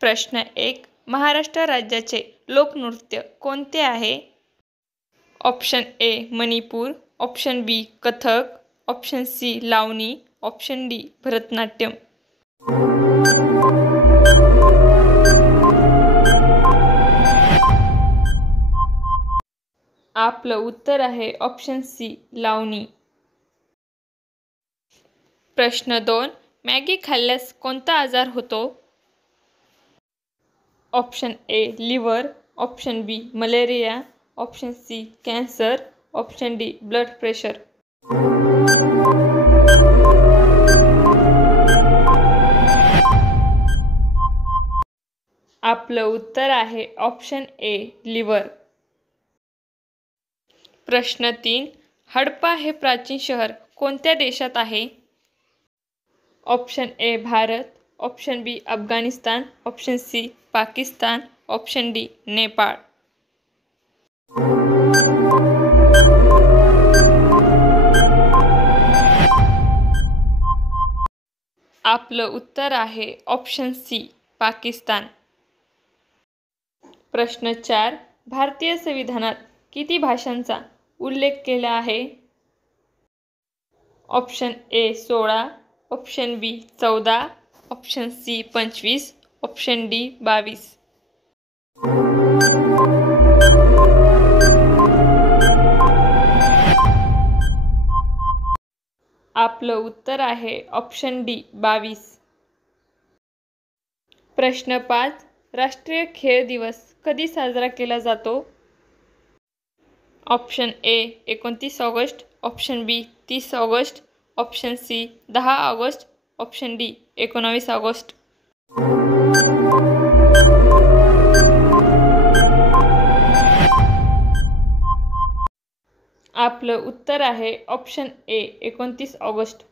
प्रश्न 1. महाराष्ट्र राज्याचे लोकनृत्य कोणते आहे? Option A Manipur, option B Kathak, option C Lavani, option D Bharatanatyam. आपलं उत्तर आहे ऑप्शन सी लावणी. प्रश्न 2. मॅगी खाल्ल्यास कोणता आजार होतो? Option A liver, option B malaria, option C cancer, option D blood pressure. आपलं उत्तर आहे ऑप्शन ए लिव्हर. प्रश्न 3. हडप्पा हे प्राचीन शहर कोणत्या देशात आहे? Option A Bharat, option B Afghanistan, option C Pakistan, option D Nepal. आपलं उत्तर आहे ऑप्शन सी पाकिस्तान. प्रश्न 4. भारतीय संविधानात किती भाषांचा उल्लेख केला आहे? Option A 16, option B 14, option C 25, option D 22. आपलं उत्तर आहे ऑप्शन डी 22. प्रश्न 5. राष्ट्रीय खेळ दिवस कधी साजरा केला जातो? Option A 29 August, option B 30 August, option C 10 August, option D 19 August. आपलं उत्तर आहे ऑप्शन ए 29 ऑगस्ट.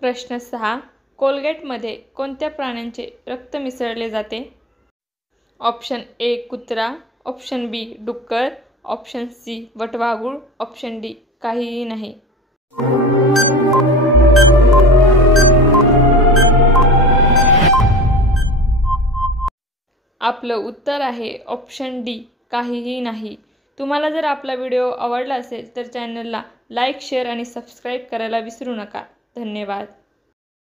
प्रश्न 6. कोलगेटमध्ये कोणत्या प्राण्यांचे रक्त मिसळले जाते? ऑप्शन ए कुत्रा, ऑप्शन बी डुक्कर, ऑप्शन सी वटवाघूळ, ऑप्शन डी काहीही नाही. आपलं उत्तर आहे ऑप्शन डी काहीही नाही. तुम्हाला जर आपला व्हिडिओ आवडला असेल तर चॅनलला लाईक, शेअर आणि सबस्क्राईब करायला विसरू नका. धन्यवाद.